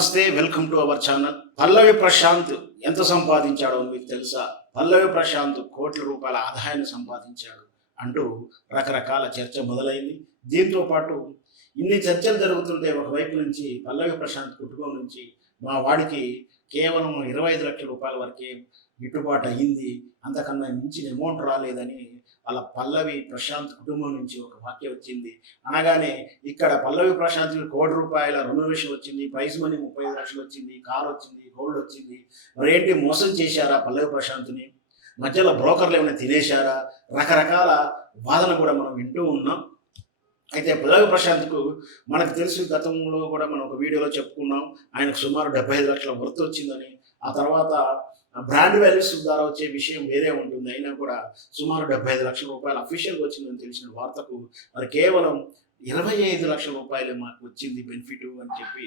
నమస్తే, welcome to our channel. పల్లవి ప్రశాంత్ ఎంత సంపాదించాడో మీకు తెలుసా? పల్లవి ప్రశాంత్ కోట్ల రూపాయల ఆదాయాన్ని సంపాదించాడు అంటూ రకరకాల చర్చ మొదలైంది. దీంతో పాటు ఇన్ని చర్చలు జరుగుతుంటే ఒకవైపు నుంచి పల్లవి ప్రశాంత్ కుటుంబం నుంచి మా వాడికి కేవలం 25 లక్షల రూపాయల వరకే గిట్టుబాటు అయ్యింది, అంతకన్నా మించిన అమౌంట్ రాలేదని వాళ్ళ పల్లవి ప్రశాంత్ కుటుంబం నుంచి ఒక వాక్యం వచ్చింది. అనగానే ఇక్కడ పల్లవి ప్రశాంత్కి ₹1,00,00,000 రెమ్యునరేషన్ వచ్చింది, ప్రైజ్ మనీ 35 లక్షలు వచ్చింది, కార్ వచ్చింది, గోల్డ్ వచ్చింది. మరి ఏంటి, మోసం చేశారా పల్లవి ప్రశాంత్ని? మధ్యలో బ్రోకర్లు ఏమైనా తినేశారా? రకరకాల వాదన కూడా మనం వింటూ ఉన్నాం. అయితే పల్లవి ప్రశాంత్కు మనకు తెలుసు, గతంలో కూడా మనం ఒక వీడియోలో చెప్పుకున్నాం, ఆయనకు సుమారు 75 లక్షల వర్త్ వచ్చిందని. ఆ తర్వాత బ్రాండ్ వాల్యూస్ ద్వారా వచ్చే విషయం వేరే ఉంటుంది. అయినా కూడా సుమారు 75 లక్షల రూపాయలు అఫీషియల్గా వచ్చిందని తెలిసిన వార్తకు మరి కేవలం 25 లక్షల రూపాయలు మాకు వచ్చింది బెనిఫిట్ అని చెప్పి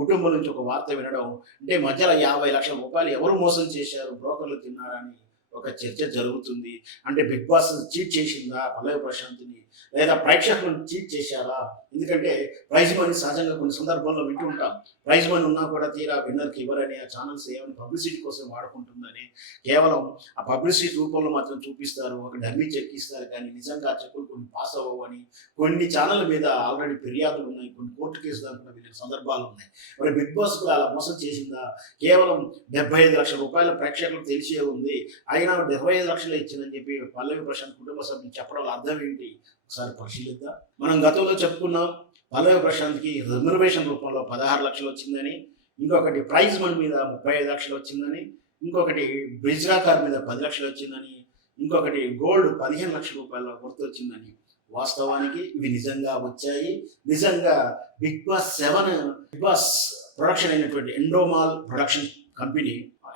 కుటుంబం నుంచి ఒక వార్త వినడం, అంటే మధ్యలో 50 లక్షల రూపాయలు ఎవరు మోసం చేశారు, బ్రోకర్లు తిన్నారని ఒక చర్చ జరుగుతుంది. అంటే బిగ్ బాస్ చీట్ చేసిందా పల్లవి ప్రశాంత్ని, లేదా ప్రేక్షకులను చీట్ చేశారా? ఎందుకంటే ప్రైజ్ మనీ సహజంగా కొన్ని సందర్భాల్లో వింటూ ఉంటాం, ప్రైజ్ మనీ ఉన్నా కూడా తీరా విన్నర్కి ఇవ్వరని, ఆ ఛానల్స్ ఏమైనా పబ్లిసిటీ కోసం వాడుకుంటుందని కేవలం ఆ పబ్లిసిటీ రూపంలో మాత్రం చూపిస్తారు, ఒక డమ్మీ చెక్ ఇస్తారు, కానీ నిజంగా ఆ చెక్కులు కొన్ని పాస్ అవ్వని కొన్ని ఛానల్ మీద ఆల్రెడీ ఫిర్యాదులు ఉన్నాయి, కొన్ని కోర్టు కేసు దాకా వెళ్ళిన సందర్భాలు ఉన్నాయి. మరి బిగ్ బాస్ కూడా అలా మోసం చేసిందా? కేవలం 75 లక్షల రూపాయల ప్రేక్షకులకు తెలిసే ఉంది, అయినా 25 లక్షలు ఇచ్చిందని చెప్పి పల్లవి ప్రశాంత్ కుటుంబ సభ్యులు చెప్పడం అర్థం ఏంటి? ఒకసారి పరిశీలిద్దాం. మనం గతంలో చెప్పుకున్నాం, పల్లవి ప్రశాంత్కి రెమ్యునరేషన్ రూపంలో 16 లక్షలు వచ్చిందని, ఇంకొకటి ప్రైజ్ మనీ మీద 35 లక్షలు వచ్చిందని, ఇంకొకటి బ్రిజ్రా కార్ మీద 10 లక్షలు వచ్చిందని, ఇంకొకటి గోల్డ్ 15 లక్షల రూపాయల వర్త్ వచ్చిందని. వాస్తవానికి ఇవి నిజంగా వచ్చాయి. నిజంగా బిగ్ బాస్ ప్రొడక్షన్ అయినటువంటి ఎండోమాల్ ప్రొడక్షన్ కంపెనీ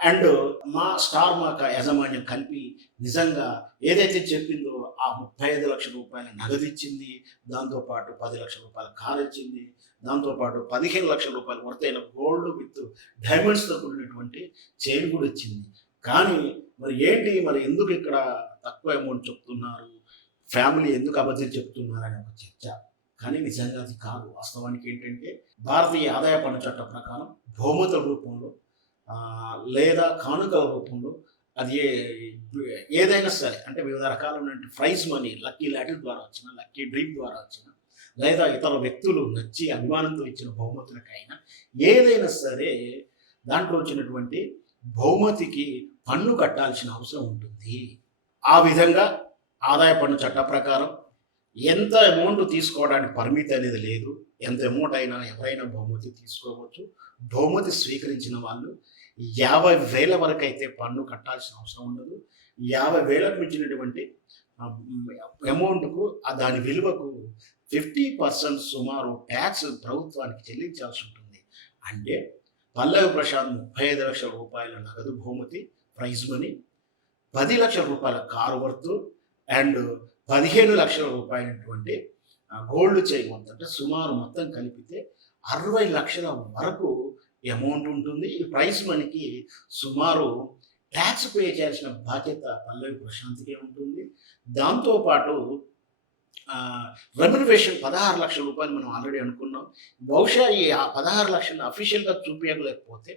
అండ్ మా స్టార్ మాక యాజమాన్యం కలిపి నిజంగా ఏదైతే చెప్పిందో ఆ 35 లక్షల రూపాయల నగదు ఇచ్చింది, దాంతోపాటు 10 లక్షల రూపాయల కార్ ఇచ్చింది, దాంతోపాటు 15 లక్షల రూపాయలు వర్తైన గోల్డ్ విత్ డైమండ్స్తో కూడినటువంటి చైన్ కూడా ఇచ్చింది. కానీ మరి ఏంటి, మరి ఎందుకు ఇక్కడ తక్కువ అమౌంట్ చెప్తున్నారు, ఫ్యామిలీ ఎందుకు అబద్ధం చెప్తున్నారు అనే ఒక చర్చ. కానీ నిజంగా అది కాదు. వాస్తవానికి ఏంటంటే భారతీయ ఆదాయ పన్ను చట్టం ప్రకారం బహుమతుల రూపంలో లేదా కానుకల రూపంలో అది ఏదైనా సరే, అంటే వివిధ రకాలైన ప్రైజ్ మనీ, లక్కీ లాటరీ ద్వారా వచ్చిన, లక్కీ డ్రీమ్ ద్వారా వచ్చిన, లేదా ఇతర వ్యక్తులు నచ్చి అభిమానంతో ఇచ్చిన బహుమతులకైనా ఏదైనా సరే దాంట్లో వచ్చినటువంటి బహుమతికి పన్ను కట్టాల్సిన అవసరం ఉంటుంది. ఆ విధంగా ఆదాయ పన్ను చట్ట ప్రకారం ఎంత అమౌంట్ తీసుకోవడానికి పరిమితి అనేది లేదు. ఎంత అమౌంట్ అయినా ఎవరైనా బహుమతి తీసుకోవచ్చు. బహుమతి స్వీకరించిన వాళ్ళు 50,000 వరకు అయితే పన్ను కట్టాల్సిన అవసరం ఉండదు. 50,000కు మించినటువంటి అమౌంట్కు దాని విలువకు 50% సుమారు ట్యాక్స్ ప్రభుత్వానికి చెల్లించాల్సి ఉంటుంది. అంటే పల్లవి ప్రశాంత్ 35 లక్షల రూపాయల నగదు బహుమతి ప్రైజ్ మనీ, 10 లక్షల రూపాయల కారు వర్త్ అండ్ 15 లక్షల రూపాయలటువంటి గోల్డ్ చైన్ మొత్తం, అంటే సుమారు మొత్తం కలిపితే 60 లక్షల వరకు అమౌంట్ ఉంటుంది. ఈ ప్రైజ్ మనీకి సుమారు ట్యాక్స్ పే చేయాల్సిన బాధ్యత పల్లవి ప్రశాంత్కే ఉంటుంది. దాంతోపాటు రెమ్యునరేషన్ 16 లక్షల రూపాయలు మనం ఆల్రెడీ అనుకున్నాం. బహుశా ఈ 16 లక్షలు అఫీషియల్గా చూపించలేకపోతే,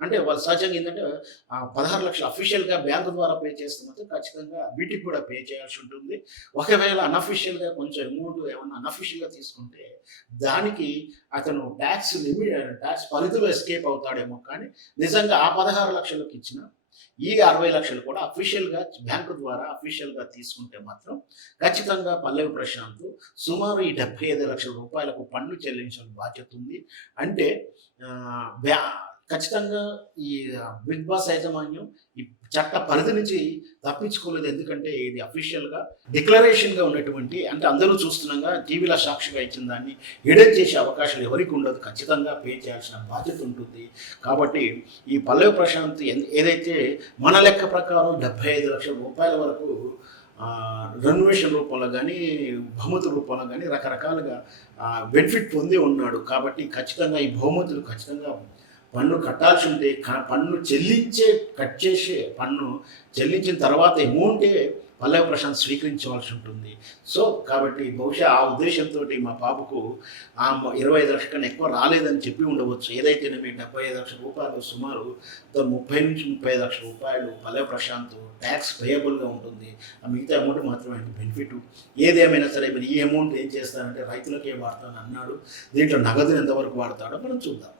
అంటే వాళ్ళు సహజంగా ఏంటంటే 16 లక్షలు అఫీషియల్గా బ్యాంకు ద్వారా పే చేస్తే ఖచ్చితంగా వీటికి కూడా పే చేయాల్సి ఉంటుంది. ఒకవేళ అన్అఫీషియల్గా కొంచెం అమౌంట్ ఏమన్నా అన్అఫీషియల్గా తీసుకుంటే దానికి అతను ట్యాక్స్ పరిధిలో ఎస్కేప్ అవుతాడేమో. కానీ నిజంగా ఆ 16 లక్షలకు ఇచ్చిన ఈ 60 లక్షలు కూడా అఫీషియల్గా బ్యాంకు ద్వారా అఫీషియల్గా తీసుకుంటే మాత్రం ఖచ్చితంగా పల్లవి ప్రశాంత్ సుమారు ఈ 75 లక్షల రూపాయలకు పన్ను చెల్లించిన బాధ్యత ఉంది. అంటే ఖచ్చితంగా ఈ బిగ్ బాస్ యాజమాన్యం ఈ చట్ట పరిధి నుంచి తప్పించుకోలేదు. ఎందుకంటే ఇది అఫీషియల్గా డిక్లరేషన్గా ఉన్నటువంటి, అంటే అందరూ చూస్తున్నాగా టీవీలో సాక్షిగా ఇచ్చిన దాన్ని ఎడిట్ చేసే అవకాశాలు ఎవరికి ఉండదు. ఖచ్చితంగా పే చేయాల్సిన బాధ్యత ఉంటుంది. కాబట్టి ఈ పల్లవి ప్రశాంత్ ఏదైతే మన లెక్క ప్రకారం 75 లక్షల రూపాయల వరకు రెన్యువేషన్ రూపంలో కానీ బహుమతి రూపంలో కానీ రకరకాలుగా బెనిఫిట్ పొంది ఉన్నాడు. కాబట్టి ఖచ్చితంగా ఈ బహుమతులు ఖచ్చితంగా పన్ను కట్టాల్సి ఉంటే పన్ను చెల్లించిన తర్వాత అమౌంటే పల్లవి ప్రశాంత్ స్వీకరించవలసి ఉంటుంది. సో కాబట్టి బహుశా ఆ ఉద్దేశంతో మా పాపకు 25 లక్షల కన్నా ఎక్కువ రాలేదని చెప్పి ఉండవచ్చు. ఏదైతేనే మీ 75 లక్షల రూపాయలు సుమారు 30 నుంచి 35 లక్షల రూపాయలు పల్లవి ప్రశాంత్ ట్యాక్స్ పేయబుల్గా ఉంటుంది. ఆ మిగతా అమౌంట్ మాత్రమే బెనిఫిట్. ఏదేమైనా సరే మరి ఈ అమౌంట్ ఏం చేస్తానంటే రైతులకే వాడతానని అన్నాడు. దీంట్లో నగదుని ఎంతవరకు వాడతాడో మనం చూద్దాం.